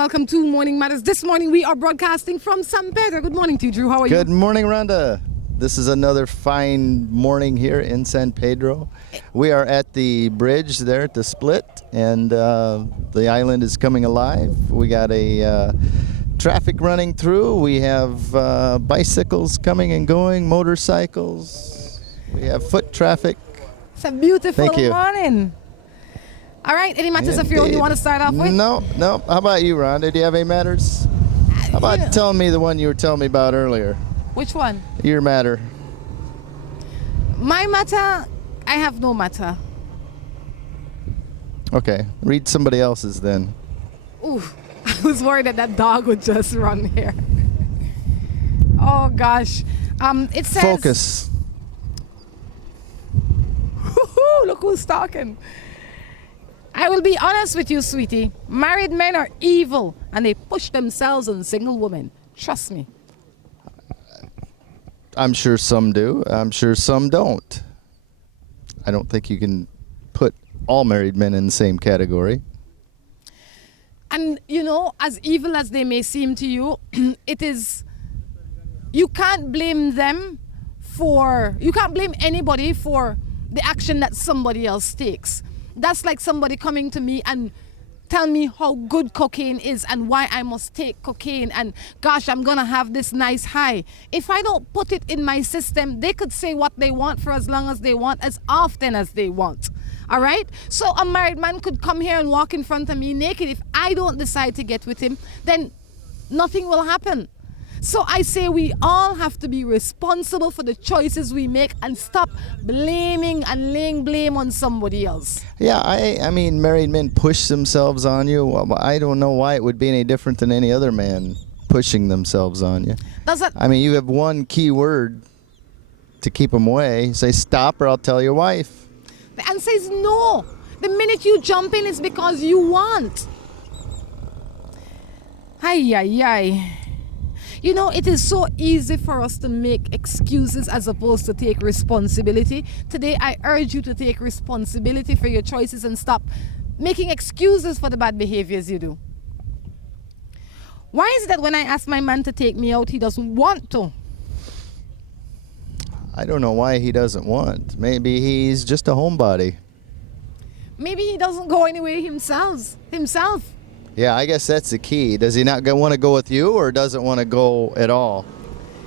welcome to Morning Matters. This morning we are broadcasting from San Pedro. Good morning to you, Drew. How are you? Good morning, Rhonda. This is another fine morning here in San Pedro. We are at the bridge there at the split, and the island is coming alive. We got a traffic running through. We have bicycles coming and going, motorcycles. We have foot traffic. It's a beautiful Thank you. morning. All right, any matters of your own you want to start off with? No. How about you, Rhonda? Do you have any matters? How about telling me the one you were telling me about earlier? Which one? Your matter. My matter? I have no matter. Okay, read somebody else's then. Ooh, I was worried that dog would just run here. Oh gosh. It says. Focus. Look who's talking. I will be honest with you, sweetie. Married men are evil and they push themselves on single women. Trust me. I'm sure some do. I'm sure some don't. I don't think you can put all married men in the same category. And, you know, as evil as they may seem to you, it is, you can't blame them for, you can't blame anybody for the action that somebody else takes. That's like somebody coming to me and tell me how good cocaine is and why I must take cocaine and gosh, I'm gonna have this nice high. If I don't put it in my system, they could say what they want for as long as they want, as often as they want. All right? So a married man could come here and walk in front of me naked. If I don't decide to get with him, then nothing will happen. So I say we all have to be responsible for the choices we make and stop blaming and laying blame on somebody else. Yeah, I mean, married men push themselves on you. Well, I don't know why it would be any different than any other man pushing themselves on you. Does it? I mean, you have one key word to keep them away. Say, stop or I'll tell your wife. The answer is no. The minute you jump in, it's because you want. Ay, ay, ay. You know, it is so easy for us to make excuses as opposed to take responsibility. Today, I urge you to take responsibility for your choices and stop making excuses for the bad behaviors you do. Why is it that when I ask my man to take me out, he doesn't want to? I don't know why he doesn't want. Maybe he's just a homebody. Maybe he doesn't go anywhere himself. Yeah, I guess that's the key. Does he not want to go with you or doesn't want to go at all?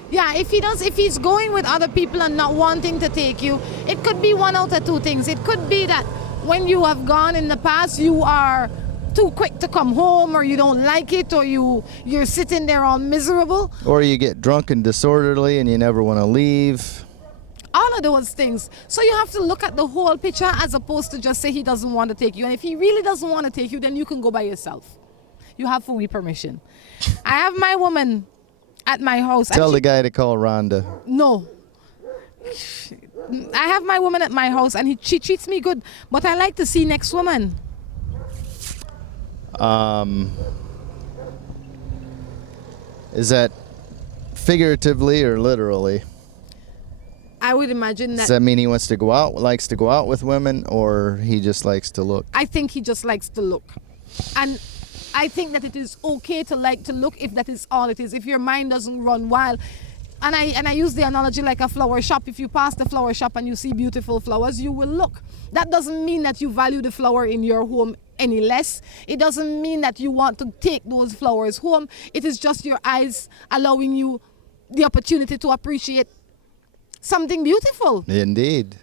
Yeah, if he's going with other people and not wanting to take you, it could be one out of two things. It could be that when you have gone in the past, you are too quick to come home, or you don't like it, or you're sitting there all miserable. Or you get drunk and disorderly and you never want to leave. All of those things. So you have to look at the whole picture as opposed to just say he doesn't want to take you. And if he really doesn't want to take you, then you can go by yourself. You have full permission. I have my woman at my house. Tell the guy to call Rhonda. No. I have my woman at my house and she treats me good. But I like to see next woman. Is that figuratively or literally? I would imagine that. Does that mean he wants to go out, likes to go out with women, or he just likes to look? I think he just likes to look. And I think that it is okay to like to look if that is all it is. If your mind doesn't run wild. And I use the analogy like a flower shop. If you pass the flower shop and you see beautiful flowers, you will look. That doesn't mean that you value the flower in your home any less. It doesn't mean that you want to take those flowers home. It is just your eyes allowing you the opportunity to appreciate something beautiful. Indeed.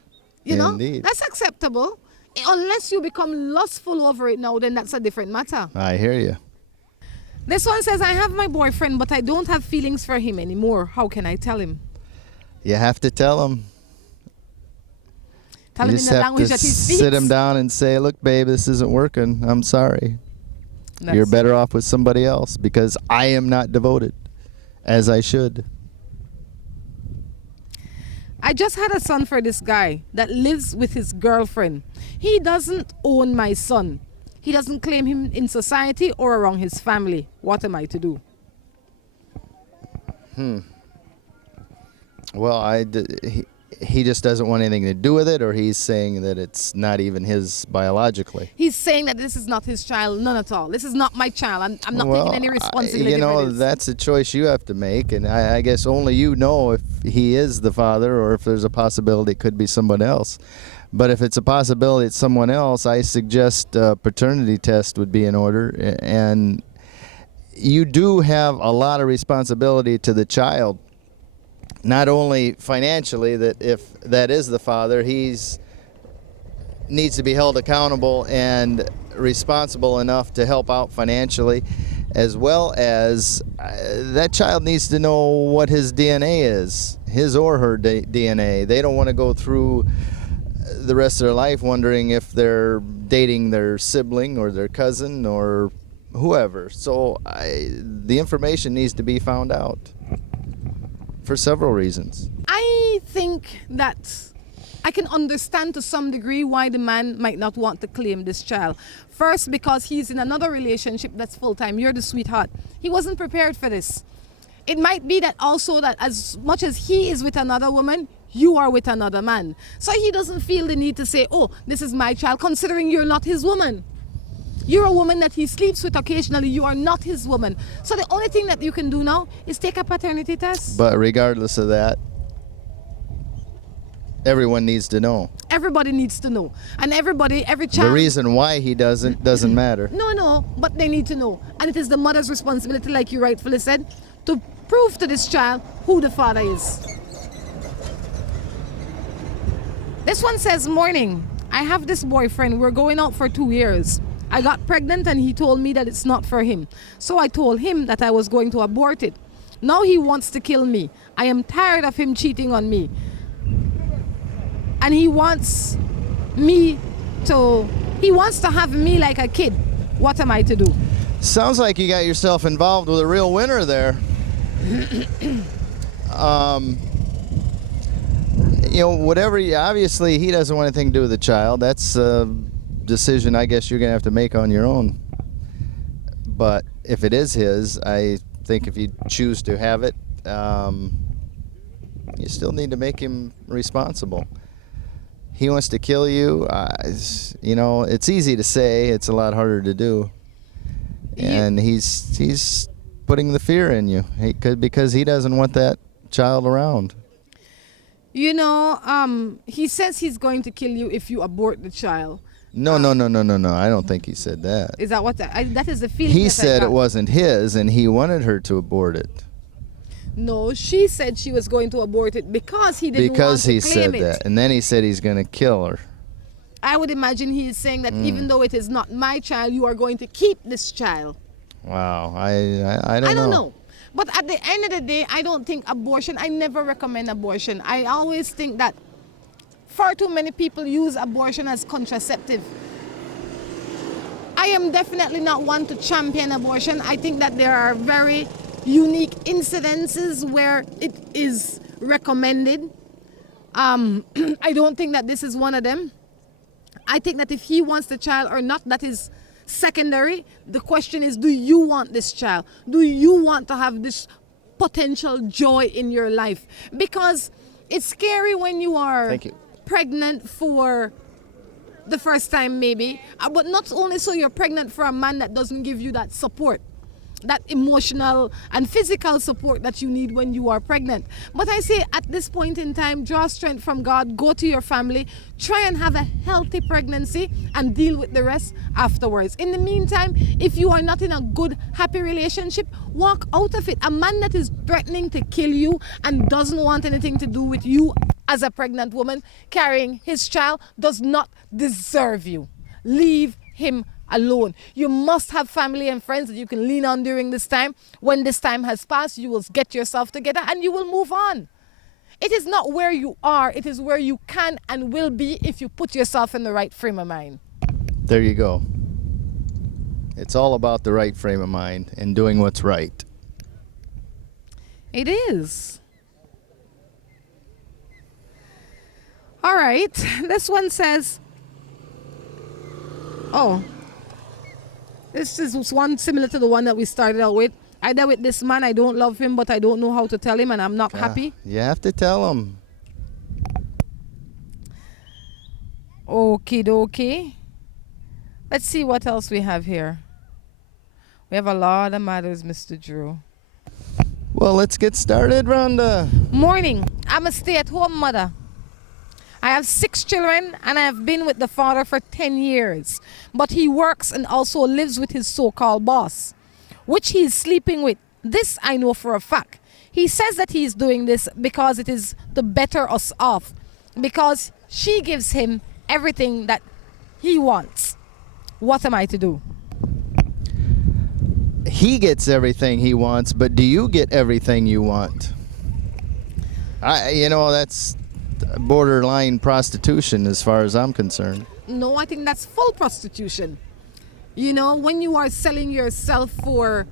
You know, Indeed. that's acceptable. Unless you become lustful over it now, then that's a different matter. I hear you. This one says, I have my boyfriend, but I don't have feelings for him anymore. How can I tell him? You have to tell him. Tell You him in just the have language to that he speaks. sit him down and say, look, babe, this isn't working. I'm sorry. You're better off with somebody else because I am not devoted as I should. I just had a son for this guy that lives with his girlfriend. He doesn't own my son. He doesn't claim him in society or around his family. What am I to do? Well, he just doesn't want anything to do with it, or he's saying that it's not even his biologically? He's saying that this is not his child, none at all. This is not my child. I'm not taking any responsibility you know, for this. that's a choice you have to make, and I guess only you know if he is the father or if there's a possibility it could be someone else. But if it's a possibility it's someone else, I suggest a paternity test would be in order. And you do have a lot of responsibility to the child, not only financially, that if that is the father, he's needs to be held accountable and responsible enough to help out financially, as well as that child needs to know what his DNA is, his or her DNA. They don't want to go through the rest of their life wondering if they're dating their sibling or their cousin or whoever. So the information needs to be found out for several reasons. I think that I can understand to some degree why the man might not want to claim this child. First, because he's in another relationship that's full-time. You're the sweetheart. He wasn't prepared for this. It might be that also that as much as he is with another woman, you are with another man. So he doesn't feel the need to say, oh, this is my child, considering you're not his woman. You're a woman that he sleeps with occasionally. You are not his woman. So the only thing that you can do now is take a paternity test. But regardless of that, everyone needs to know. Everybody needs to know. And every child... The reason why he doesn't matter. No, but they need to know. And it is the mother's responsibility, like you rightfully said, to prove to this child who the father is. This one says, morning. I have this boyfriend. We're going out for 2 years. I got pregnant and he told me that it's not for him. So I told him that I was going to abort it. Now he wants to kill me. I am tired of him cheating on me. And he wants to have me like a kid. What am I to do? Sounds like you got yourself involved with a real winner there. You know, obviously he doesn't want anything to do with the child. That's a decision I guess you're going to have to make on your own. But if it is his, I think if you choose to have it, you still need to make him responsible. He wants to kill you. You know, it's easy to say. It's a lot harder to do. And he's putting the fear in you because he doesn't want that child around. You know, he says he's going to kill you if you abort the child. No. I don't think he said that. Is that what that is the feeling? He said it wasn't his, and he wanted her to abort it. No, she said she was going to abort it because he didn't want to claim it. Because he said that, and then he said he's going to kill her. I would imagine he is saying that even though it is not my child, you are going to keep this child. Wow, I don't know. But at the end of the day, I don't think abortion, I never recommend abortion. I always think that far too many people use abortion as contraceptive. I am definitely not one to champion abortion. I think that there are very unique incidences where it is recommended. I don't think that this is one of them. I think that if he wants the child or not, that is secondary. The question is, do you want this child? Do you want to have this potential joy in your life? Because it's scary when you are pregnant for the first time maybe, but not only so you're pregnant for a man that doesn't give you that support, that emotional and physical support that you need when you are pregnant. But I say at this point in time, draw strength from God, go to your family, try and have a healthy pregnancy and deal with the rest afterwards. In the meantime, if you are not in a good, happy relationship, walk out of it. A man that is threatening to kill you and doesn't want anything to do with you as a pregnant woman carrying his child does not deserve you. Leave him alone. You must have family and friends that you can lean on during this time. When this time has passed, you will get yourself together and you will move on. It is not where you are, it is where you can and will be if you put yourself in the right frame of mind. There you go. It's all about the right frame of mind and doing what's right. It is. All right. This one says, this is one similar to the one that we started out with. I dealt with this man. I don't love him, but I don't know how to tell him, and I'm not happy. You have to tell him. Okie dokie. Let's see what else we have here. We have a lot of matters, Mr. Drew. Well, let's get started, Rhonda. Morning. I'm a stay-at-home mother. I have 6 children and I have been with the father for 10 years. But he works and also lives with his so-called boss, which he is sleeping with. This I know for a fact. He says that he is doing this because it is to better us off, because she gives him everything that he wants. What am I to do? He gets everything he wants, but do you get everything you want? That's borderline prostitution as far as I'm concerned. No, I think that's full prostitution. You know, when you are selling yourself for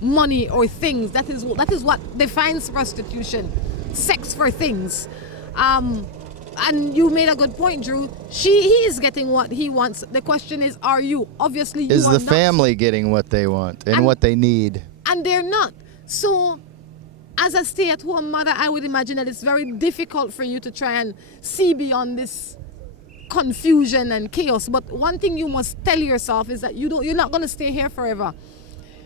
money or things, that is what defines prostitution. Sex for things. And you made a good point, Drew. He is getting what he wants. The question is, are you? Obviously, you is are the not. family getting what they want and what they need? And they're not. So, as a stay-at-home mother, I would imagine that it's very difficult for you to try and see beyond this confusion and chaos. But one thing you must tell yourself is that you're not going to stay here forever.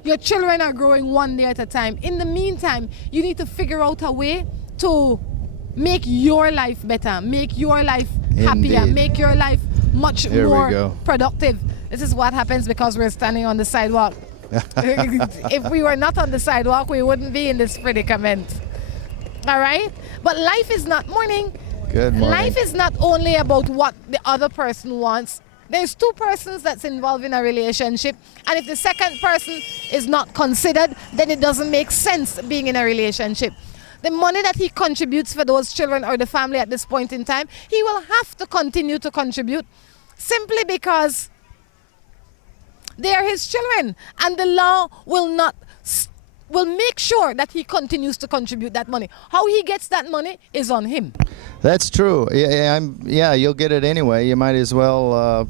Your children are growing one day at a time. In the meantime, you need to figure out a way to make your life better, make your life happier, Indeed. make your life much Here we more go. productive. This is what happens because we're standing on the sidewalk. If we were not on the sidewalk, we wouldn't be in this predicament. All right? But life is not morning. Good morning. Life is not only about what the other person wants. There's 2 persons that's involved in a relationship, and if the second person is not considered, then it doesn't make sense being in a relationship. The money that he contributes for those children or the family at this point in time, he will have to continue to contribute simply because they are his children, and the law will make sure that he continues to contribute that money. How he gets that money is on him. That's true. Yeah, you'll get it anyway. You might as well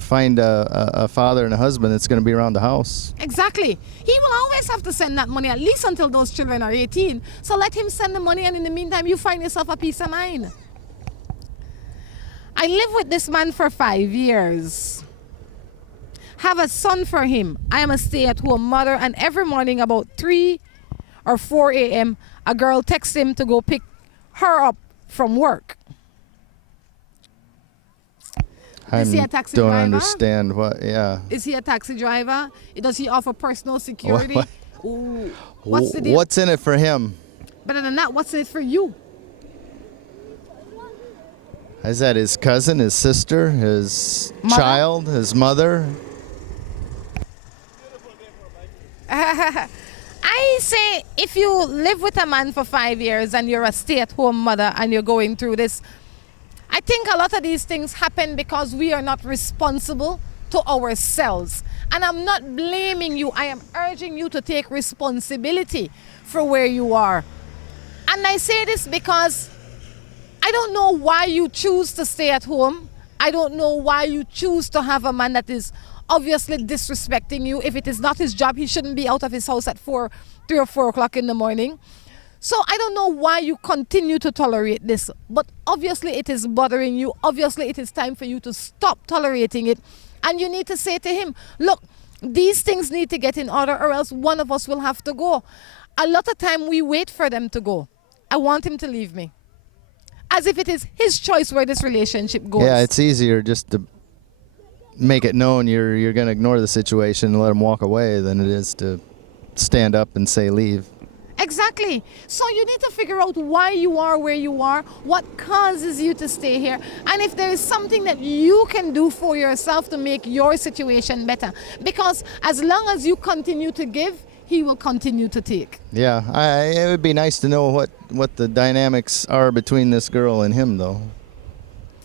find a father and a husband that's going to be around the house. Exactly. He will always have to send that money, at least until those children are 18. So let him send the money, and in the meantime, you find yourself a peace of mind. I live with this man for 5 years. Have a son for him. I am a stay-at-home mother, and every morning about 3 or 4 a.m., a girl texts him to go pick her up from work. Is he a taxi don't driver? understand what, yeah. Is he a taxi driver? Does he offer personal security? What? Ooh. What's the deal? What's in it for him? Better than that, what's in it for you? Is that his cousin, his sister, his Mother? child, his mother? I say if you live with a man for 5 years and you're a stay-at-home mother and you're going through this, I think a lot of these things happen because we are not responsible to ourselves. And I'm not blaming you. I am urging you to take responsibility for where you are. And I say this because I don't know why you choose to stay at home. I don't know why you choose to have a man that is obviously disrespecting you. If it is not his job, he shouldn't be out of his house at 3 or 4 o'clock in the morning. So I don't know why you continue to tolerate this, but obviously it is bothering you. Obviously it is time for you to stop tolerating it. And you need to say to him, look, these things need to get in order or else one of us will have to go. A lot of time we wait for them to go. I want him to leave me. As if it is his choice where this relationship goes. Yeah, it's easier just to make it known you're going to ignore the situation and let him walk away than it is to stand up and say leave. Exactly. So you need to figure out why you are where you are, what causes you to stay here, and if there is something that you can do for yourself to make your situation better. Because as long as you continue to give, he will continue to take. Yeah, it would be nice to know what the dynamics are between this girl and him, though.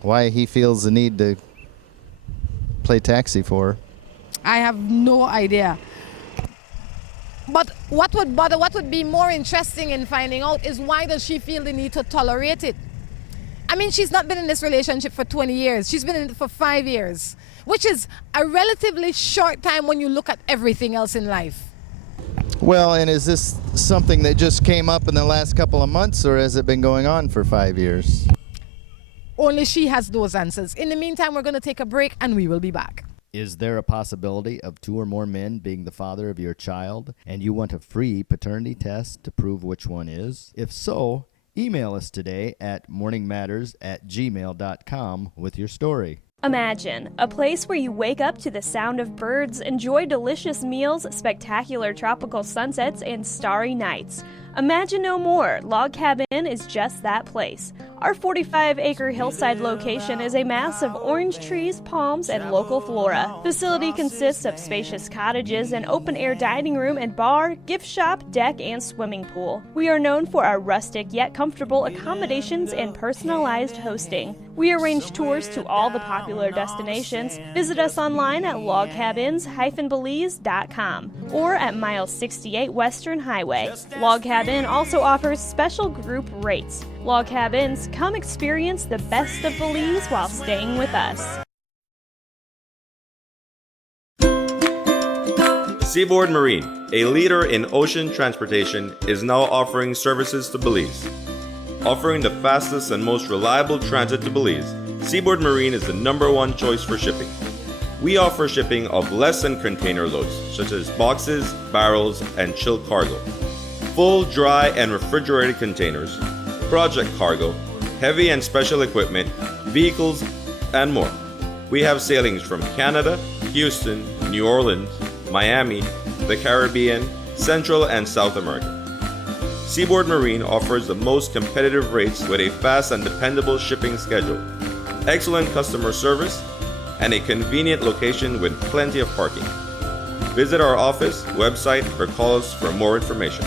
Why he feels the need to play taxi for her. I have no idea. But what would be more interesting in finding out is why does she feel the need to tolerate it? I mean, she's not been in this relationship for 20 years. She's been in it for 5 years, which is a relatively short time when you look at everything else in life. Well, and is this something that just came up in the last couple of months, or has it been going on for 5 years? Only she has those answers. In the meantime, we're going to take a break and we will be back. Is there a possibility of 2 or more men being the father of your child, and you want a free paternity test to prove which one is? If so, email us today at morningmatters@gmail.com with your story. Imagine a place where you wake up to the sound of birds, enjoy delicious meals, spectacular tropical sunsets, and starry nights. Imagine no more. Log Cabin is just that place. Our 45-acre hillside location is a mass of orange trees, palms, and local flora. Facility consists of spacious cottages, an open-air dining room and bar, gift shop, deck, and swimming pool. We are known for our rustic yet comfortable accommodations and personalized hosting. We arrange tours to all the popular destinations. Visit us online at logcabins-belize.com or at mile 68 Western Highway. Log Cabin also offers special group rates. Log Cabins, come experience the best of Belize while staying with us. Seaboard Marine, a leader in ocean transportation, is now offering services to Belize. Offering the fastest and most reliable transit to Belize, Seaboard Marine is the #1 choice for shipping. We offer shipping of less than container loads, such as boxes, barrels, and chilled cargo. Full, dry, and refrigerated containers, project cargo, heavy and special equipment, vehicles, and more. We have sailings from Canada, Houston, New Orleans, Miami, the Caribbean, Central and South America. Seaboard Marine offers the most competitive rates with a fast and dependable shipping schedule, excellent customer service, and a convenient location with plenty of parking. Visit our office, website, or call us for more information.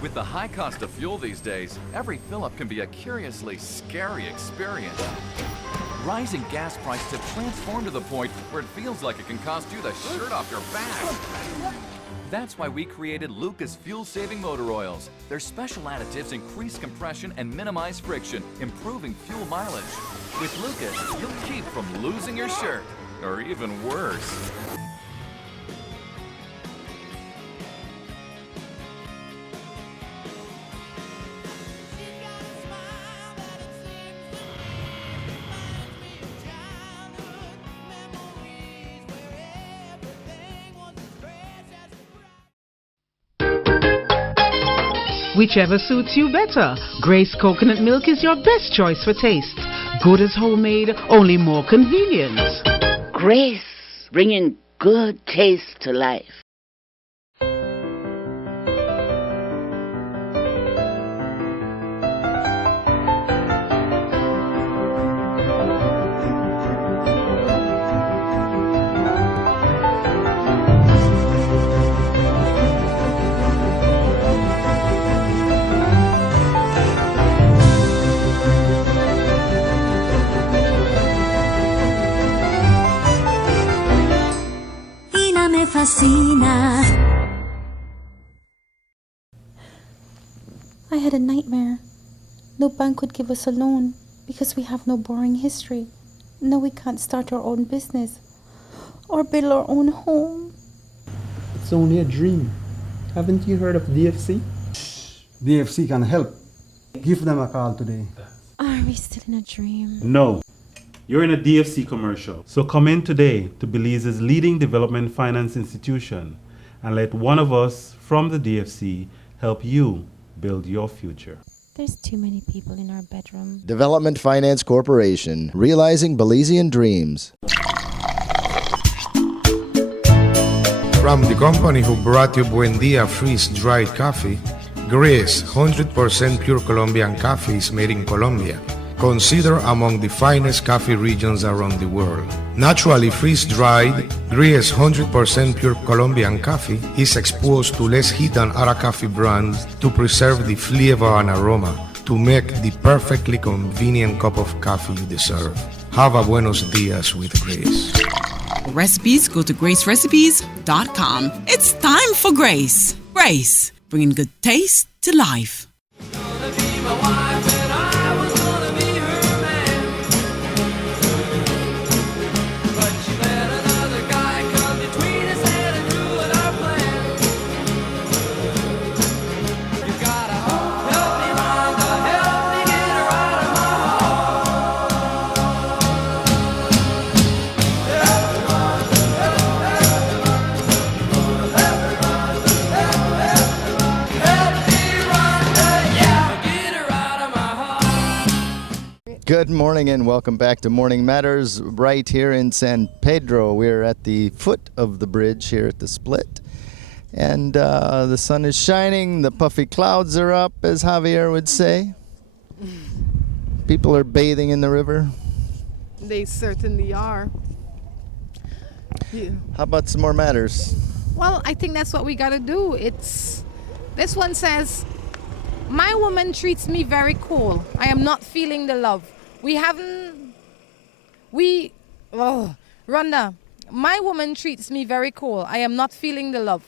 With the high cost of fuel these days, every fill-up can be a curiously scary experience. Rising gas prices have transformed to the point where it feels like it can cost you the shirt off your back. That's why we created Lucas fuel-saving motor oils. Their special additives increase compression and minimize friction, improving fuel mileage. With Lucas, you'll keep from losing your shirt, or even worse. Whichever suits you better. Grace coconut milk is your best choice for taste. Good as homemade, only more convenient. Grace, bringing good taste to life. I had a nightmare. No bank would give us a loan because we have no borrowing history. Now we can't start our own business or build our own home. It's only a dream. Haven't you heard of DFC? DFC can help. Give them a call today. Are we still in a dream? No. You're in a DFC commercial. So come in today to Belize's leading development finance institution and let one of us from the DFC help you build your future. There's too many people in our bedroom. Development Finance Corporation, realizing Belizean dreams. From the company who brought you Buen Dia freeze-dried coffee, Gris 100% pure Colombian coffee is made in Colombia. Considered among the finest coffee regions around the world. Naturally freeze-dried, Gris 100% pure Colombian coffee is exposed to less heat than other coffee brands to preserve the flavor and aroma to make the perfectly convenient cup of coffee you deserve. Have a buenos dias with Grace. Recipes, go to gracerecipes.com. It's time for Grace. Grace, bringing good taste to life. Good morning and welcome back to Morning Matters right here in San Pedro. We're at the foot of the bridge here at the split. And the sun is shining, the puffy clouds are up, as Javier would say. People are bathing in the river. They certainly are. Yeah. How about some more matters? Well, I think that's what we got to do. This one says, my woman treats me very cool. I am not feeling the love. Rhonda, my woman treats me very cool. I am not feeling the love.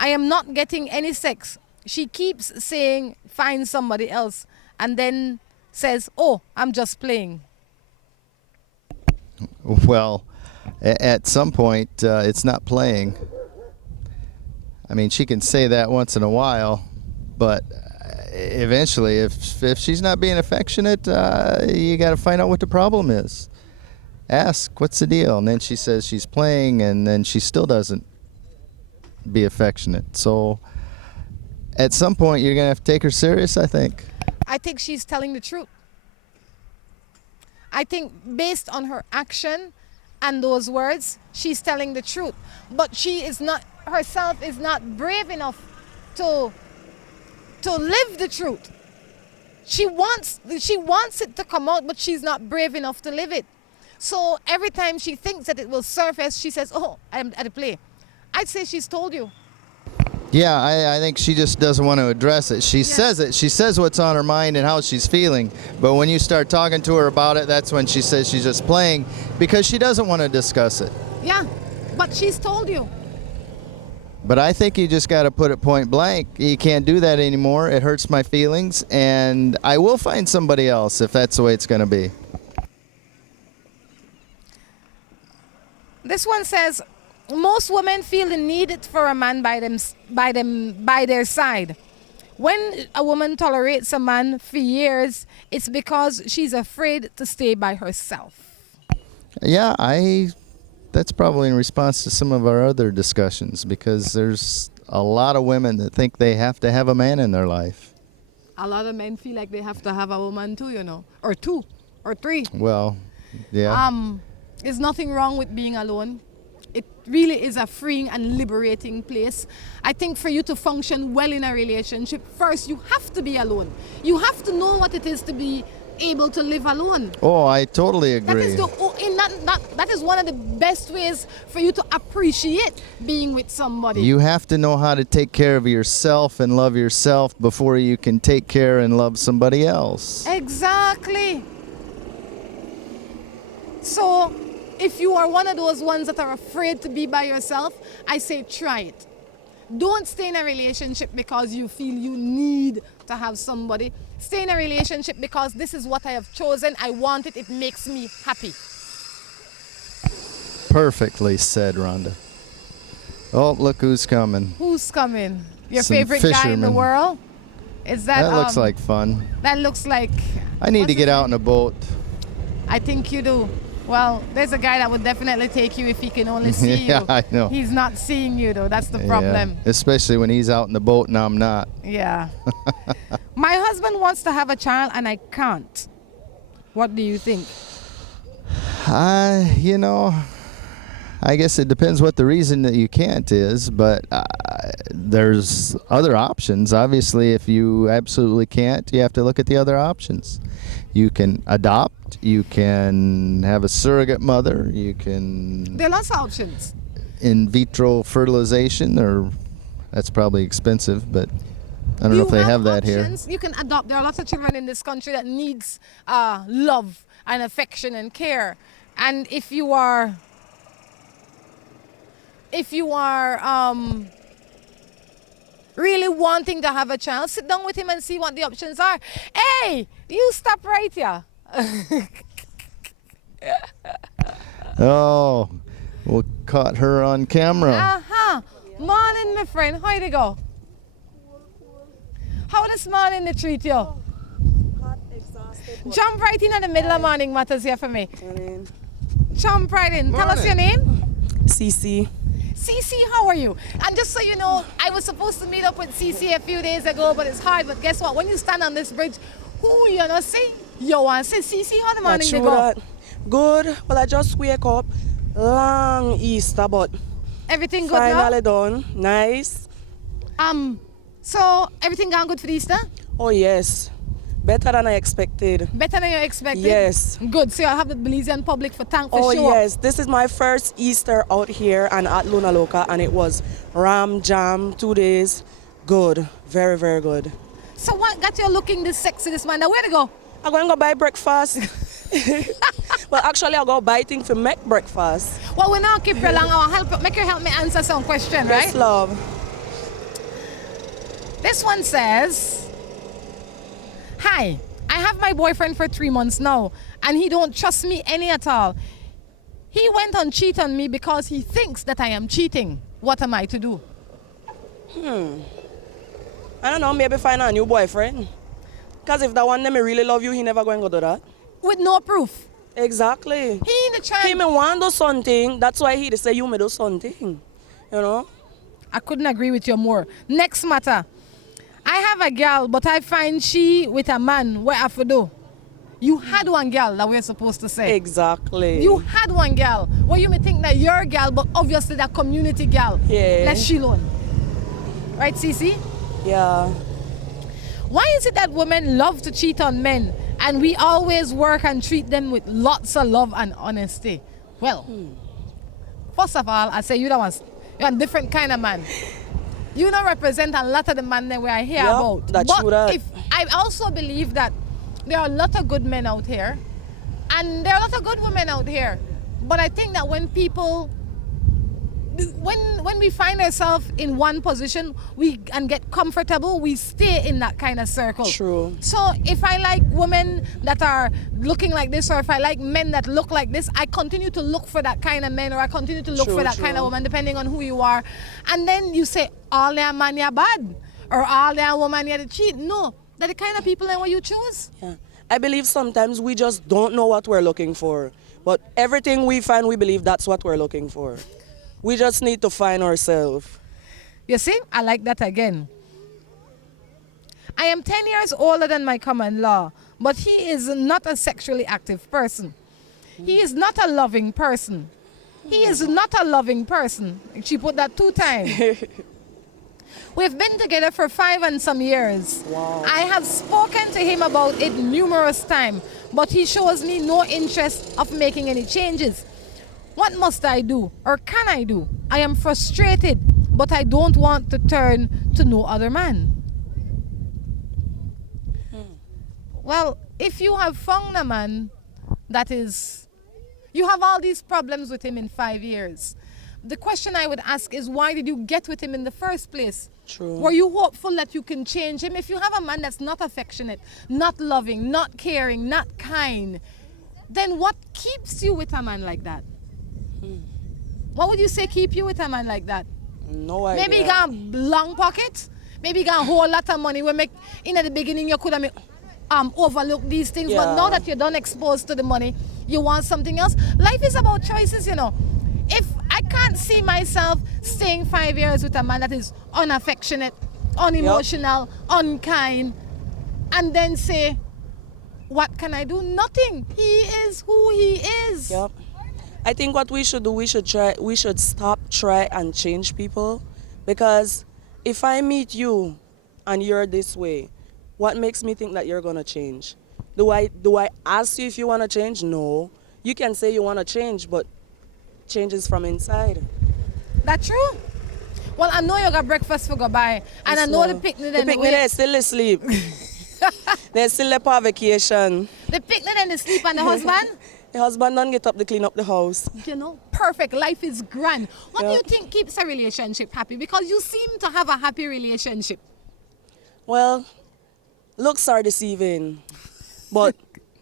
I am not getting any sex. She keeps saying, find somebody else, and then says, oh, I'm just playing. Well, at some point, it's not playing. I mean, she can say that once in a while, but eventually, if she's not being affectionate, you got to find out what the problem is. Ask, what's the deal? And then she says she's playing, and then she still doesn't be affectionate. So at some point, you're going to have to take her serious, I think. I think she's telling the truth. I think based on her action and those words, she's telling the truth. But she is not, herself is not brave enough to live the truth. She wants it to come out, but she's not brave enough to live it. So every time she thinks that it will surface, she says, oh, I'm at a play. I'd say she's told you. Yeah, I think she just doesn't want to address it. She says it. She says what's on her mind and how she's feeling. But when you start talking to her about it, that's when she says she's just playing because she doesn't want to discuss it. Yeah, but she's told you. But I think you just got to put it point blank. You can't do that anymore. It hurts my feelings, and I will find somebody else if that's the way it's going to be. This one says, most women feel the need for a man by their side. When a woman tolerates a man for years, it's because she's afraid to stay by herself. Yeah, that's probably in response to some of our other discussions, because there's a lot of women that think they have to have a man in their life. A lot of men feel like they have to have a woman too, or two, or three. Well, yeah. There's nothing wrong with being alone. It really is a freeing and liberating place. I think for you to function well in a relationship, first you have to be alone. You have to know what it is to be able to live alone. Oh, I totally agree. That is one of the best ways for you to appreciate being with somebody. You have to know how to take care of yourself and love yourself before you can take care and love somebody else. Exactly. So, if you are one of those ones that are afraid to be by yourself, I say try it. Don't stay in a relationship because you feel you need to have somebody. Stay in a relationship because this is what I have chosen. I want it. It makes me happy. Perfectly said, Rhonda. Oh, look who's coming. Who's coming? Your Some favorite fishermen. guy in the world? Is that? That looks like fun. That looks like. I need to get out in a boat. I think you do. Well, there's a guy that would definitely take you if he can only see you. Yeah, I know. He's not seeing you though. That's the problem. Yeah, especially when he's out in the boat and I'm not. Yeah. My husband wants to have a child and I can't. What do you think? I guess it depends what the reason that you can't is, but there's other options. Obviously, if you absolutely can't, you have to look at the other options. You can adopt, you can have a surrogate mother, you can... There are lots of options. In vitro fertilization, or that's probably expensive, but I don't know if they have that here. You can adopt. There are lots of children in this country that needs love and affection and care. And if you are really wanting to have a child, sit down with him and see what the options are. Hey, you stop right here. Oh, we caught her on camera. Morning, my friend. How you go? How this morning they treat you? Hot, exhausted. Jump right in the middle of morning matters here for me. Morning. Jump right in. Tell us your name. Cece. Cece, how are you? And just so you know, I was supposed to meet up with Cece a few days ago, but it's hard. But guess what? When you stand on this bridge, who you gonna see? You want to say, Cece, how the morning they True go? that. Good. Well, I just wake up. Long Easter, but Everything good finally done. Nice. So everything gone good for Easter? Oh, yes. Better than I expected. Better than you expected? Yes. Good. So I'll have the Belizean public for thank for Oh, sure. yes. This is my first Easter out here and at Luna Loca, and it was ram jam, 2 days. Good. Very, very good. So what got you looking this sexy this man? Now where to go? I'm going to go buy breakfast. Well, actually, I'll go buy things to make breakfast. Well, we now keep you long. I'll make you help me answer some question, right? Yes, love. This one says, hi, I have my boyfriend for 3 months now, and he don't trust me any at all. He went on cheat on me because he thinks that I am cheating. What am I to do? I don't know, maybe find a new boyfriend. Because if that one them really love you, he never going to do that. With no proof. Exactly. He in the trying. He may want to do something, that's why he say you may do something. You know? I couldn't agree with you more. Next matter. I have a girl, but I find she with a man. What I have to do? You had one girl that we're supposed to say. Exactly. You had one girl. Well, you may think that you're a girl, but obviously that community girl. Yeah. Let she alone. Right, Cece? Yeah. Why is it that women love to cheat on men and we always work and treat them with lots of love and honesty? Well, first of all, I say you're a different kind of man. You don't represent a lot of the men that we are here about. That's but true that. I also believe that there are a lot of good men out here and there are a lot of good women out here. But I think that when people, when we find ourselves in one position and get comfortable, we stay in that kind of circle. True. So if I like women that are looking like this, or if I like men that look like this, I continue to look for that kind of men, or I continue to look for that kind of woman, depending on who you are. And then you say, all their man are bad, or all their woman are to cheat. No, they're the kind of people that what you choose. Yeah. I believe sometimes we just don't know what we're looking for. But everything we find, we believe that's what we're looking for. We just need to find ourselves. You see, I like that again. I am 10 years older than my common law, but he is not a sexually active person. He is not a loving person. He is not a loving person. She put that 2 times. We've been together for 5 and some years. Wow. I have spoken to him about it numerous times, but he shows me no interest of making any changes. What must I do, or can I do? I am frustrated, but I don't want to turn to no other man. Well, if you have found a man that is, you have all these problems with him in 5 years, the question I would ask is, why did you get with him in the first place? True. Were you hopeful that you can change him? If you have a man that's not affectionate, not loving, not caring, not kind, then what keeps you with a man like that? What would you say keep you with a man like that? No idea. Maybe he got a long pocket. Maybe he got a whole lot of money. We make in at the beginning you could have overlook these things, but now that you're done exposed to the money, you want something else. Life is about choices, you know. If I can't see myself staying 5 years with a man that is unaffectionate, unemotional, unkind, and then say, what can I do? Nothing. He is who he is. Yep. I think what we should do, we should stop, try and change people. Because if I meet you and you're this way, what makes me think that you're gonna change? Do I ask you if you wanna change? No. You can say you wanna change, but change is from inside. That's true. Well, I know you got breakfast for goodbye, and I know the picnic. The picnic they're still asleep. They're still up on vacation. The picnic and the sleep and the husband? The husband don't get up to clean up the house. You know, perfect. Life is grand. What do you think keeps a relationship happy? Because you seem to have a happy relationship. Well, looks are deceiving. But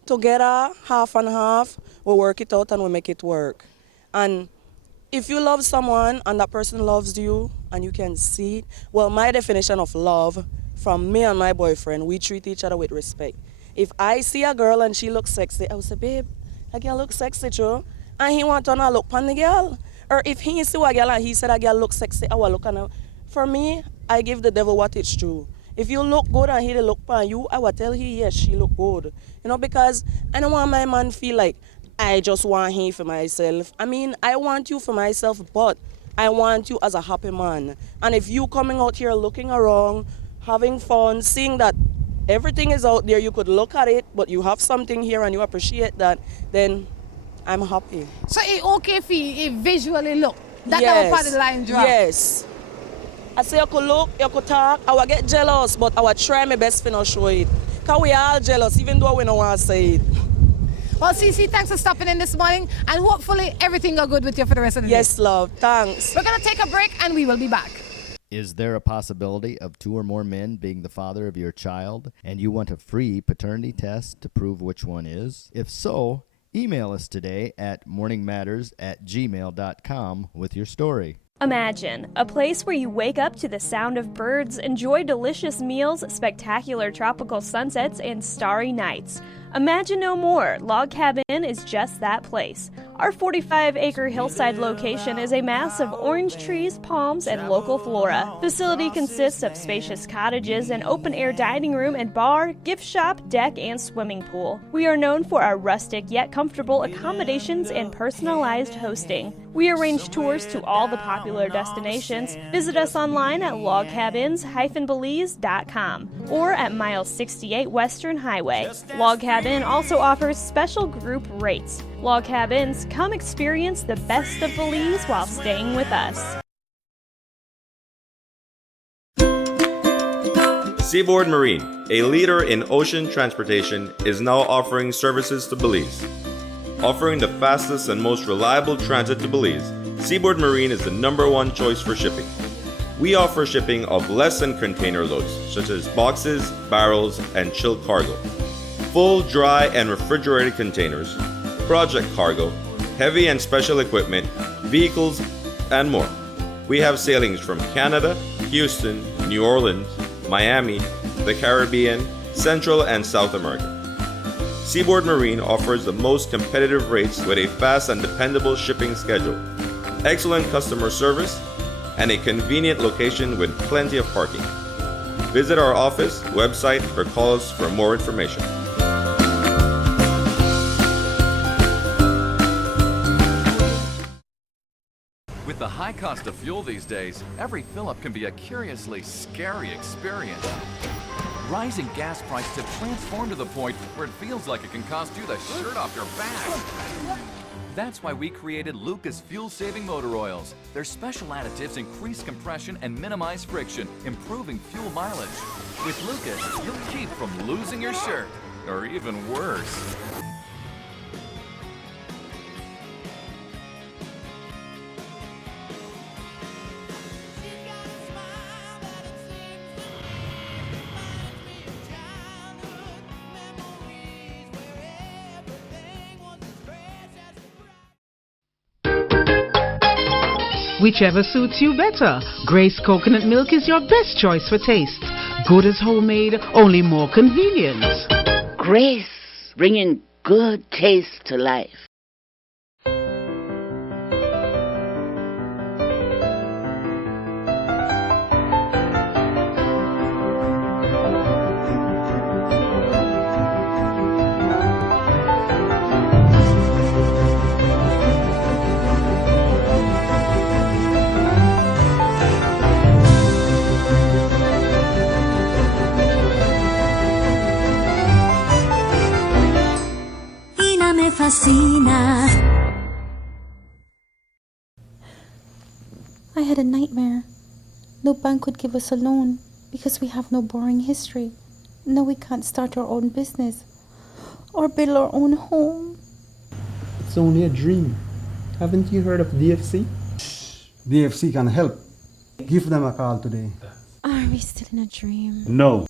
together, half and half, we work it out and we make it work. And if you love someone and that person loves you and you can see it, well, my definition of love from me and my boyfriend, we treat each other with respect. If I see a girl and she looks sexy, I will say, babe, that girl looks sexy, too. And he want to look on the girl. Or if he see a girl and he said a girl looks sexy, I will look on her. For me, I give the devil what it's true. If you look good and he look for you, I will tell he, yes, she look good. You know, because I don't want my man feel like I just want him for myself. I mean, I want you for myself, but I want you as a happy man. And if you coming out here looking around, having fun, seeing that everything is out there, you could look at it, but you have something here and you appreciate that, then I'm happy. So it's okay if he visually look? That's Yes. how part of the line drop? Yes. I say you could look, you could talk, I will get jealous, but I will try my best to not show it. Because we all jealous, even though we don't want to say it. Well, Cece, thanks for stopping in this morning, and hopefully everything go good with you for the rest of the day. Yes, love. Thanks. We're going to take a break, and we will be back. Is there a possibility of 2 or more men being the father of your child, and you want a free paternity test to prove which one is? If so, email us today at morningmatters@gmail.com with your story. Imagine a place where you wake up to the sound of birds, enjoy delicious meals, spectacular tropical sunsets, and starry nights. Imagine no more. Log Cabin is just that place. Our 45-acre hillside location is a mass of orange trees, palms, and local flora. Facility consists of spacious cottages, an open-air dining room and bar, gift shop, deck, and swimming pool. We are known for our rustic yet comfortable accommodations and personalized hosting. We arrange tours to all the popular destinations. Visit us online at logcabins-belize.com or at mile 68 Western Highway. Log Cabin also offers special group rates. Log Cabins, come experience the best of Belize while staying with us. Seaboard Marine, a leader in ocean transportation, is now offering services to Belize. Offering the fastest and most reliable transit to Belize, Seaboard Marine is the #1 choice for shipping. We offer shipping of less than container loads, such as boxes, barrels, and chilled cargo. Full, dry, and refrigerated containers, project cargo, heavy and special equipment, vehicles, and more. We have sailings from Canada, Houston, New Orleans, Miami, the Caribbean, Central and South America. Seaboard Marine offers the most competitive rates with a fast and dependable shipping schedule, excellent customer service, and a convenient location with plenty of parking. Visit our office, website, or call us for more information. With the high cost of fuel these days, every fill-up can be a curiously scary experience. Rising gas prices have transformed to the point where it feels like it can cost you the shirt off your back. That's why we created Lucas fuel-saving motor oils. Their special additives increase compression and minimize friction, improving fuel mileage. With Lucas, you'll keep from losing your shirt, or even worse. Whichever suits you better. Grace coconut milk is your best choice for taste. Good as homemade, only more convenient. Grace, bringing good taste to life. I had a nightmare. No bank would give us a loan because we have no borrowing history. Now we can't start our own business or build our own home. It's only a dream. Haven't you heard of DFC? DFC can help. Give them a call today. Are we still in a dream? No.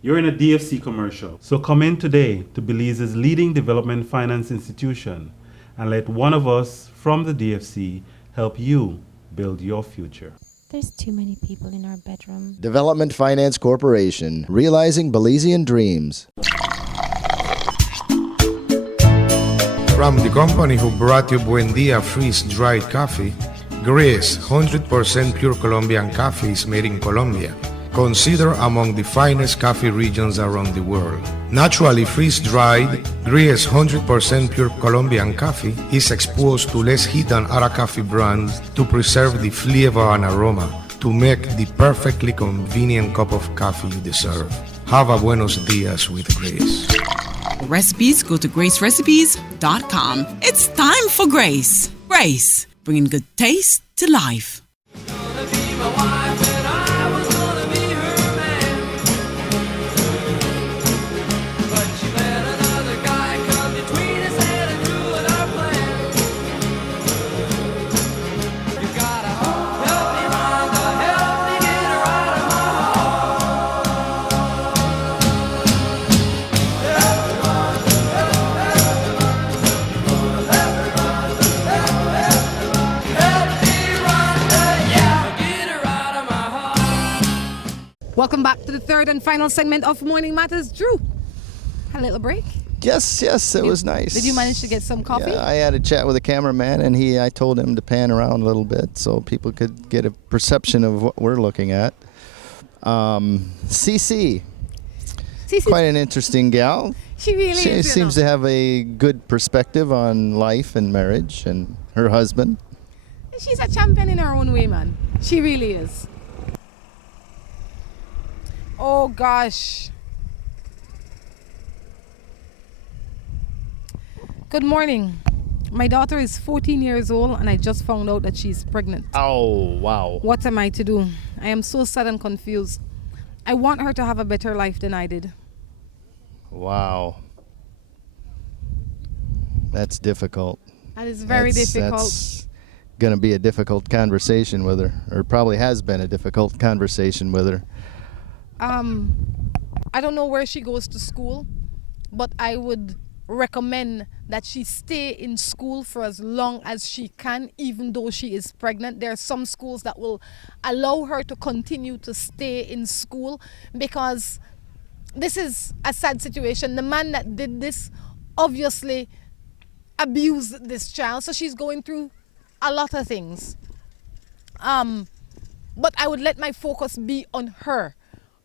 You're in a DFC commercial. So come in today to Belize's leading development finance institution and let one of us from the DFC help you build your future. There's too many people in our bedroom. Development Finance Corporation, realizing Belizean dreams. From the company who brought you Buen Dia freeze-dried coffee, Gris 100% pure Colombian coffee is made in Colombia. considered among the finest coffee regions around the world. Naturally freeze-dried, Gries 100% pure Colombian coffee is exposed to less heat than other coffee brands to preserve the flavor and aroma to make the perfectly convenient cup of coffee you deserve. Have a buenos dias with Grace. For recipes, go to gracerecipes.com. It's time for Grace. Grace, bringing good taste to life. Welcome back to the third and final segment of Morning Matters. Drew, had a little break? Yes, it was nice. Did you manage to get some coffee? Yeah, I had a chat with the cameraman, and I told him to pan around a little bit so people could get a perception of what we're looking at. CC, quite an interesting gal. She really is. She seems to have a good perspective on life and marriage and her husband. She's a champion in her own way, man. She really is. Oh gosh. Good morning. My daughter is 14 years old and I just found out that she's pregnant. Oh, wow. What am I to do? I am so sad and confused. I want her to have a better life than I did. Wow. That's difficult. That is very difficult. That's going to be a difficult conversation with her, or probably has been a difficult conversation with her. I don't know where she goes to school, but I would recommend that she stay in school for as long as she can, even though she is pregnant. There are some schools that will allow her to continue to stay in school, because this is a sad situation. The man that did this obviously abused this child, so she's going through a lot of things. But I would let my focus be on her,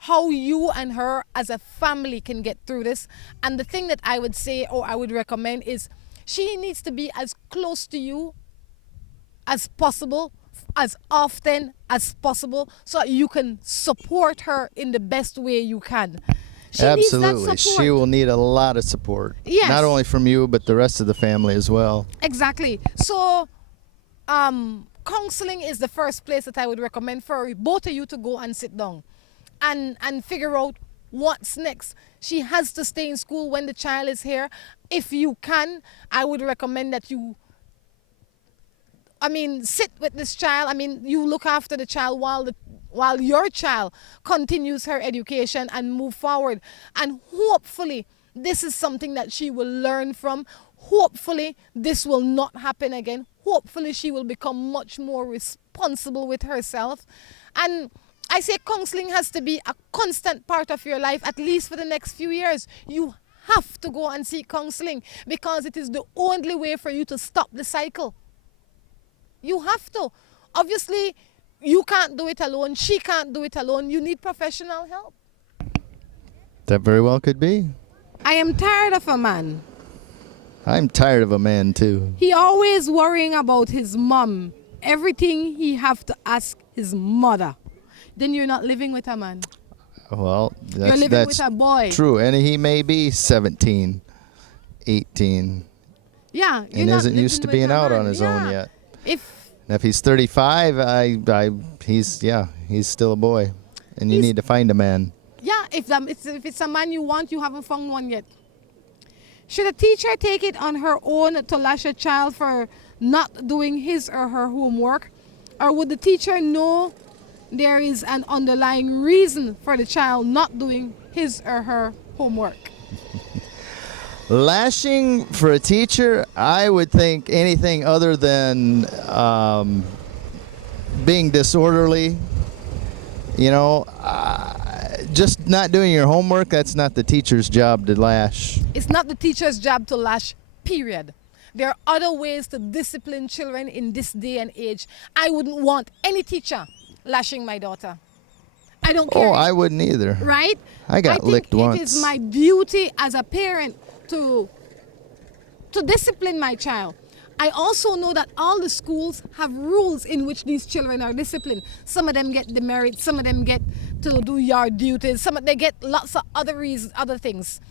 how you and her as a family can get through this. And the thing that I would say, or I would recommend, is she needs to be as close to you as possible, as often as possible, so you can support her in the best way you can. She Absolutely. needs that support. She will need a lot of support. Yes. Not only from you, but the rest of the family as well. Exactly. So counseling is the first place that I would recommend for both of you to go and sit down and figure out what's next. She has to stay in school when the child is here. If you can, I would recommend that you sit with this child. You look after the child while your child continues her education and move forward. And hopefully this is something that she will learn from. Hopefully this will not happen again. Hopefully she will become much more responsible with herself. And I say counseling has to be a constant part of your life, at least for the next few years. You have to go and seek counseling, because it is the only way for you to stop the cycle. You have to. Obviously, you can't do it alone. She can't do it alone. You need professional help. That very well could be. I am tired of a man. I'm tired of a man too. He always worrying about his mom. Everything he have to ask his mother. Then you're not living with a man. Well, you're living with a boy. True, and he may be 17, 18. Yeah, and isn't used to being out on his own yet. And if he's 35, he's still a boy, and you need to find a man. Yeah, if it's a man you want, you haven't found one yet. Should a teacher take it on her own to lash a child for not doing his or her homework, or would the teacher know there is an underlying reason for the child not doing his or her homework? Lashing for a teacher, I would think anything other than being disorderly, just not doing your homework, that's not the teacher's job to lash. It's not the teacher's job to lash, period. There are other ways to discipline children in this day and age. I wouldn't want any teacher lashing my daughter. I don't care. Oh, I wouldn't either. Right? I got licked once. It is my duty as a parent to discipline my child. I also know that all the schools have rules in which these children are disciplined. Some of them get demerit, some of them get to do yard duties, they get lots of other reasons, other things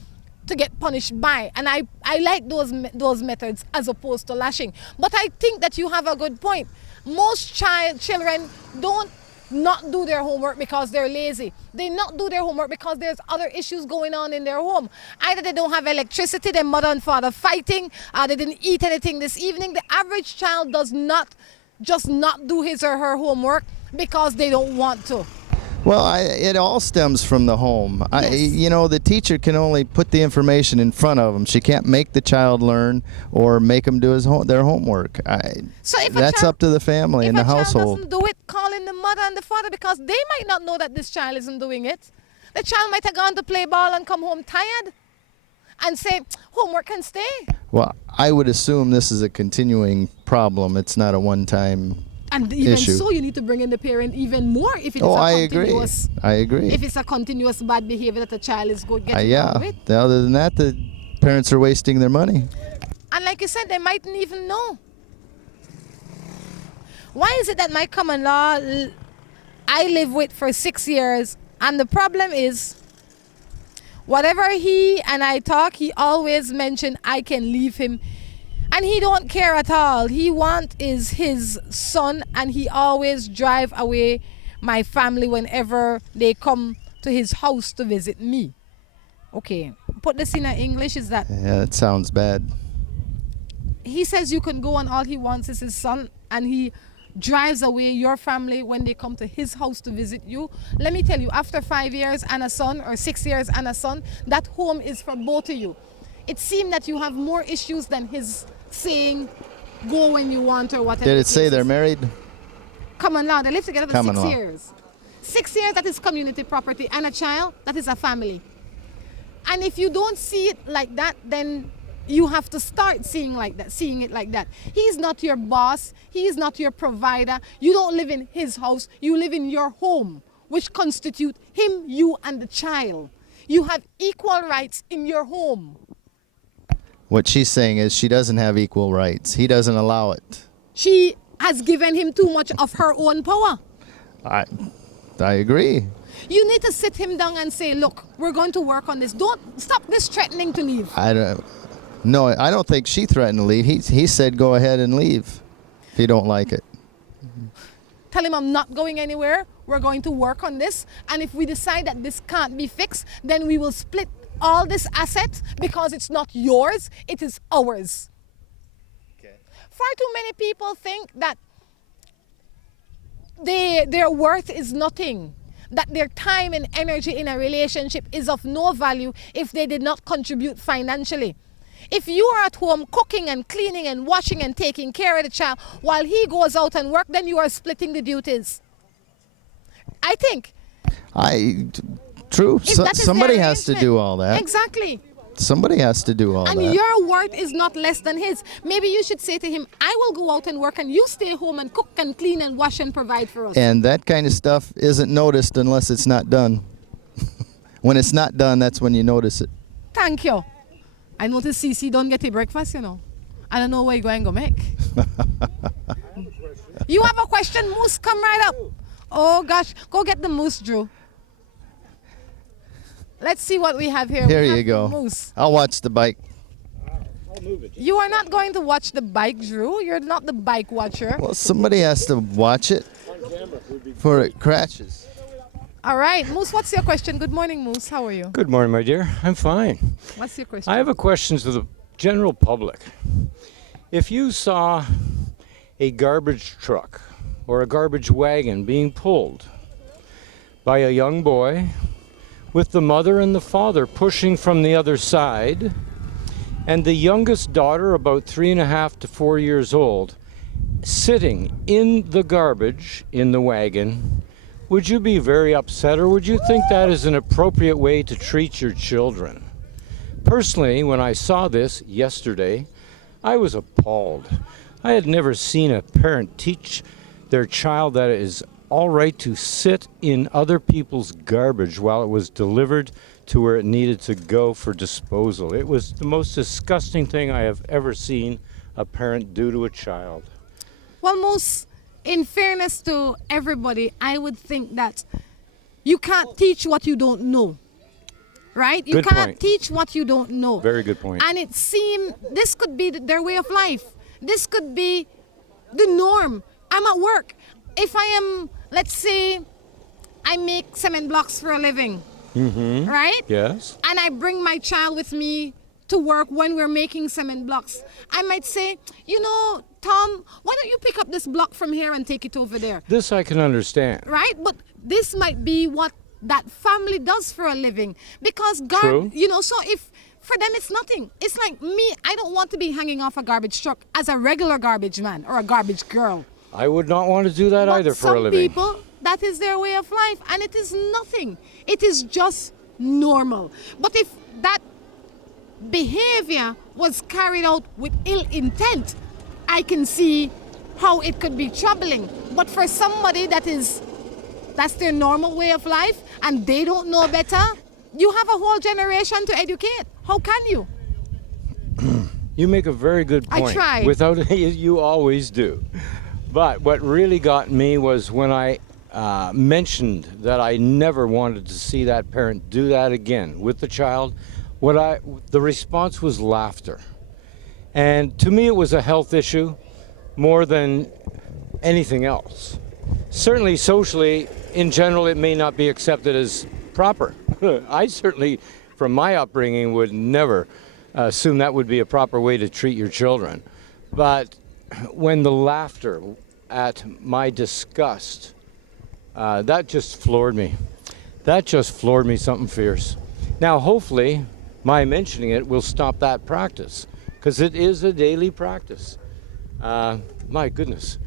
to get punished by. And I like those methods as opposed to lashing. But I think that you have a good point. Most children don't not do their homework because they're lazy. They not do their homework because there's other issues going on in their home. Either they don't have electricity, their mother and father fighting, they didn't eat anything this evening. The average child does not just not do his or her homework because they don't want to. Well, it all stems from the home. The teacher can only put the information in front of them. She can't make the child learn or make them do their homework. That's up to the family and the household. If a child doesn't do it, call in the mother and the father because they might not know that this child isn't doing it. The child might have gone to play ball and come home tired and say, homework can stay. Well, I would assume this is a continuing problem. It's not a one-time and even issue. So, you need to bring in the parent even more if it's continuous. I agree. If it's a continuous bad behavior that the child is getting yeah. with. Other than that, the parents are wasting their money. And like you said, they mightn't even know. Why is it that my common law I live with for 6 years, and the problem is, whatever he and I talk, he always mention I can leave him. And he don't care at all. He want is his son, and he always drive away my family whenever they come to his house to visit me. Okay, put this in English, is that? Yeah, that sounds bad. He says you can go and all he wants is his son, and he drives away your family when they come to his house to visit you. Let me tell you, after 5 years and a son, or 6 years and a son, that home is for both of you. It seemed that you have more issues than his saying go when you want or whatever. Did it say they're married? Common law. They live together for 6 years. 6 years, that is community property. And a child, that is a family. And if you don't see it like that, then you have to start seeing it like that. He's not your boss. He is not your provider. You don't live in his house. You live in your home, which constitute him, you, and the child. You have equal rights in your home. What she's saying is she doesn't have equal rights. He doesn't allow it. She has given him too much of her own power. I agree. You need to sit him down and say, look, we're going to work on this. Don't stop this threatening to leave. I don't think she threatened to leave. He said go ahead and leave if you don't like it. Tell him I'm not going anywhere. We're going to work on this. And if we decide that this can't be fixed, then we will split all this asset because it's not yours, it is ours. Okay. Far too many people think that their worth is nothing, that their time and energy in a relationship is of no value if they did not contribute financially. If you are at home cooking and cleaning and washing and taking care of the child while he goes out and work, then you are splitting the duties. I think. True. Somebody has to do all that. Exactly. Somebody has to do all that. And your worth is not less than his. Maybe you should say to him, I will go out and work and you stay home and cook and clean and wash and provide for us. And that kind of stuff isn't noticed unless it's not done. When it's not done, that's when you notice it. Thank you. I noticed CC don't get a breakfast, I don't know what you're going to make. You have a question, Moose? Come right up. Oh, gosh. Go get the moose, Drew. Let's see what we have here. Here you go. Moose. I'll watch the bike. I'll move it. You are not going to watch the bike, Drew. You're not the bike watcher. Well, somebody has to watch it before it crashes. All right. Moose, what's your question? Good morning, Moose. How are you? Good morning, my dear. I'm fine. What's your question? I have a question to the general public. If you saw a garbage truck or a garbage wagon being pulled by a young boy with the mother and the father pushing from the other side, and the youngest daughter, about 3.5 to 4 years old, sitting in the garbage in the wagon, would you be very upset, or would you think that is an appropriate way to treat your children? Personally, when I saw this yesterday, I was appalled. I had never seen a parent teach their child that it is all right to sit in other people's garbage while it was delivered to where it needed to go for disposal. It was the most disgusting thing I have ever seen a parent do to a child. Well, most, in fairness to everybody, I would think that you can't teach what you don't know. Right? You Good can't point. teach what you don't know. Very good point. And it seemed this could be their way of life. This could be the norm. I'm at work. If I am, let's say, I make cement blocks for a living, right? Yes. And I bring my child with me to work when we're making cement blocks. I might say, you know, Tom, why don't you pick up this block from here and take it over there? This I can understand. Right? But this might be what that family does for a living. Because, True. you know, so if for them it's nothing. It's like me, I don't want to be hanging off a garbage truck as a regular garbage man or a garbage girl. I would not want to do that either for a living. Some people, that is their way of life, and it is nothing. It is just normal. But if that behavior was carried out with ill intent, I can see how it could be troubling. But for somebody that's their normal way of life and they don't know better, you have a whole generation to educate. How can you? You make a very good I point. try. Without you always do. But what really got me was when I mentioned that I never wanted to see that parent do that again with the child. The response was laughter. And to me, it was a health issue more than anything else. Certainly, socially, in general, it may not be accepted as proper. I certainly, from my upbringing, would never assume that would be a proper way to treat your children. But when the laughter at my disgust, that just floored me. That just floored me something fierce. Now, hopefully, my mentioning it will stop that practice, because it is a daily practice. My goodness.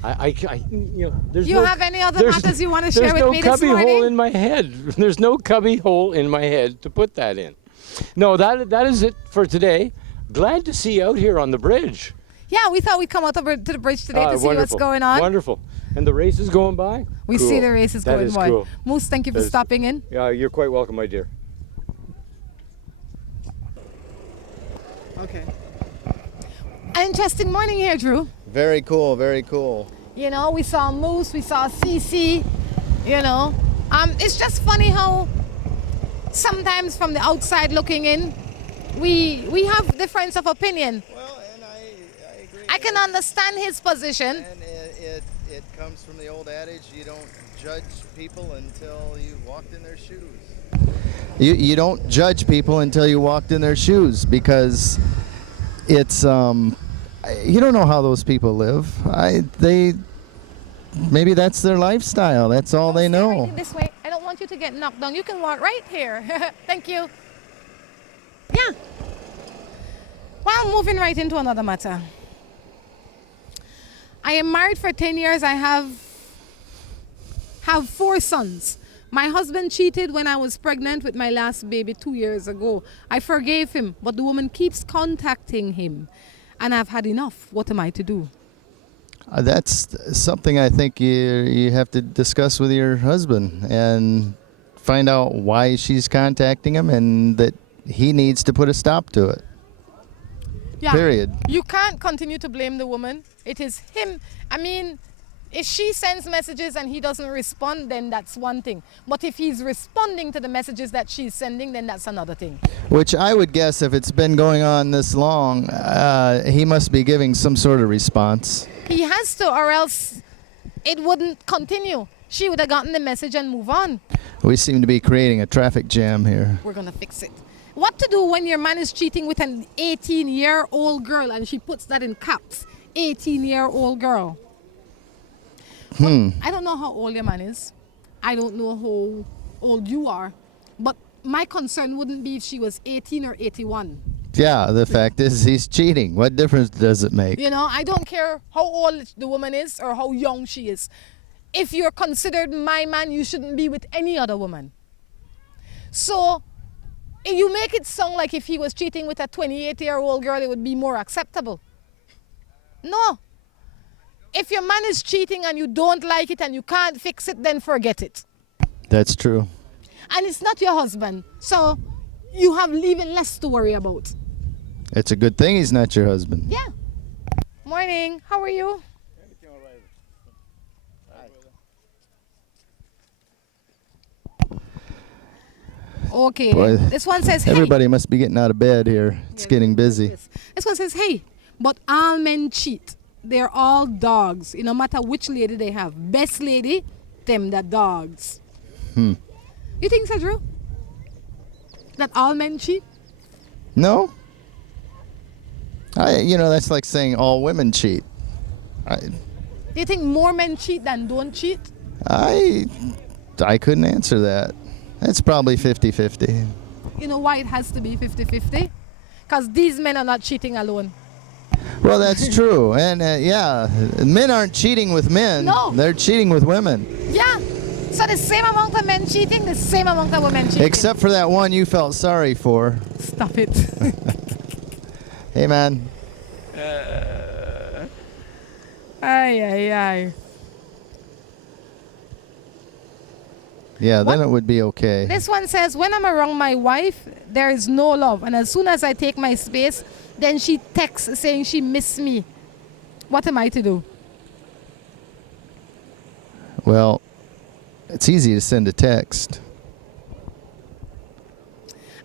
You have any other matters you want to share with me this morning? There's no cubby hole in my head. There's no cubby hole in my head to put that in. No, that is it for today. Glad to see you out here on the bridge. Yeah, we thought we'd come out to the bridge today to see what's going on. Wonderful. And the race is going by? We Cool. see the race is That going is by. cool. Moose, thank you for stopping in. Yeah, you're quite welcome, my dear. Okay. An interesting morning here, Drew. Very cool, very cool. You know, we saw Moose, we saw CC, you know. It's just funny how sometimes from the outside looking in, we have difference of opinion. Well, and I agree. I can understand his position. And it comes from the old adage, you don't judge people until you've walked in their shoes. You don't judge people until you walked in their shoes, because it's you don't know how those people live. Maybe that's their lifestyle. That's all they know. Right this way. I don't want you to get knocked down. You can walk right here. Thank you. Yeah. Well, moving right into another matter. I am married for 10 years. I have 4 sons. My husband cheated when I was pregnant with my last baby 2 years ago. I forgave him, but the woman keeps contacting him. And I've had enough. What am I to do? That's something I think you have to discuss with your husband and find out why she's contacting him and that he needs to put a stop to it. Yeah. Period. You can't continue to blame the woman. It is him. I mean, if she sends messages and he doesn't respond, then that's one thing. But if he's responding to the messages that she's sending, then that's another thing. Which I would guess, if it's been going on this long, he must be giving some sort of response. He has to, or else it wouldn't continue. She would have gotten the message and move on. We seem to be creating a traffic jam here. We're going to fix it. What to do when your man is cheating with an 18-year-old girl, and she puts that in caps, 18-year-old girl. I don't know how old your man is. I don't know how old you are. But my concern wouldn't be if she was 18 or 81. Yeah, the fact is he's cheating. What difference does it make? You know, I don't care how old the woman is or how young she is. If you're considered my man, you shouldn't be with any other woman. So, if you make it sound like if he was cheating with a 28-year-old girl, it would be more acceptable. No. if your man is cheating and you don't like it and you can't fix it, then forget it. That's true. And it's not your husband, so you have even less to worry about. It's a good thing he's not your husband. Yeah. Morning. How are you? Okay. Boy, this one says, hey. Everybody must be getting out of bed here. It's getting busy. This one says, hey, but all men cheat. They're all dogs, no matter which lady they have. Best lady, them the dogs. You think so, Drew? That all men cheat? No. That's like saying all women cheat. Do you think more men cheat than don't cheat? I couldn't answer that. It's probably 50-50. You know why it has to be 50-50? Because these men are not cheating alone. Well, that's true. And men aren't cheating with men. No. They're cheating with women. Yeah. So the same amount of men cheating, the same amount of women cheating. Except for that one you felt sorry for. Stop it. Hey, man. Ay. Yeah, then it would be okay. This one says, when I'm around my wife, there is no love. And as soon as I take my space, then she texts saying she missed me. What am I to do? Well, it's easy to send a text.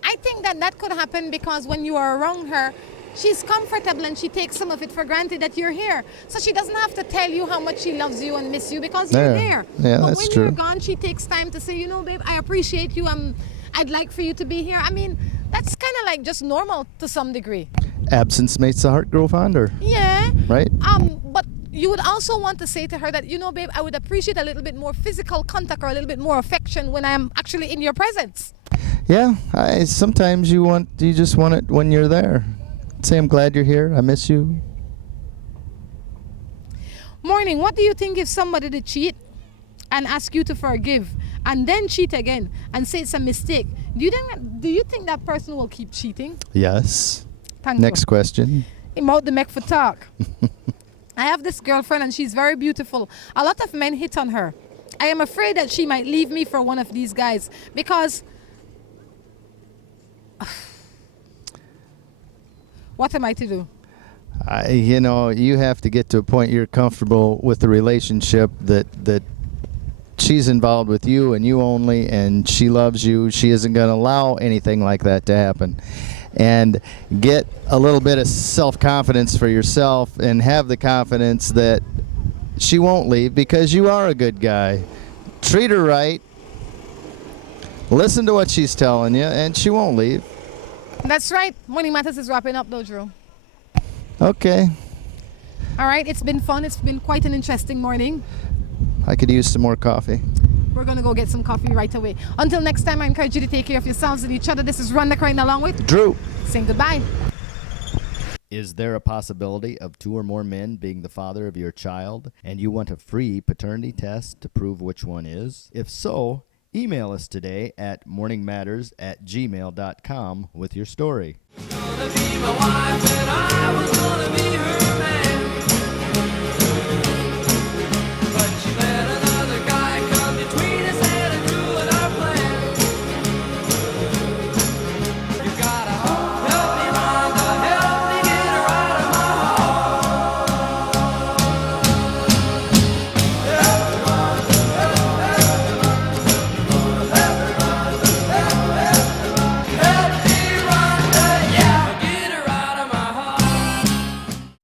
I think that could happen because when you are around her, she's comfortable and she takes some of it for granted that you're here. So she doesn't have to tell you how much she loves you and miss you because you're there. Yeah, but that's when true. you're gone, she takes time to say, babe, I appreciate you. I'd like for you to be here. I mean, that's kind of like just normal to some degree. Absence makes the heart grow fonder. Yeah. Right? But you would also want to say to her that, babe, I would appreciate a little bit more physical contact or a little bit more affection when I'm actually in your presence. Yeah, sometimes you just want it when you're there. Say, I'm glad you're here. I miss you. Morning. What do you think if somebody did cheat and ask you to forgive and then cheat again and say it's a mistake? Do you think that person will keep cheating? Yes. Thank Next you. question. I'm out the neck for talk. I have this girlfriend and she's very beautiful. A lot of men hit on her. I am afraid that she might leave me for one of these guys because... What am I to do? You have to get to a point you're comfortable with the relationship that she's involved with you and you only, and she loves you. She isn't going to allow anything like that to happen. And get a little bit of self-confidence for yourself and have the confidence that she won't leave because you are a good guy. Treat her right. Listen to what she's telling you, and she won't leave. That's right. Money Matters is wrapping up though, Drew. Okay. All right. It's been fun. It's been quite an interesting morning. I could use some more coffee. We're going to go get some coffee right away. Until next time, I encourage you to take care of yourselves and each other. This is Run the Crane along with Drew. Saying goodbye. Is there a possibility of 2 or more men being the father of your child, and you want a free paternity test to prove which one is? If so, email us today at morningmatters@gmail.com with your story. Gonna be my wife and I was gonna be her man.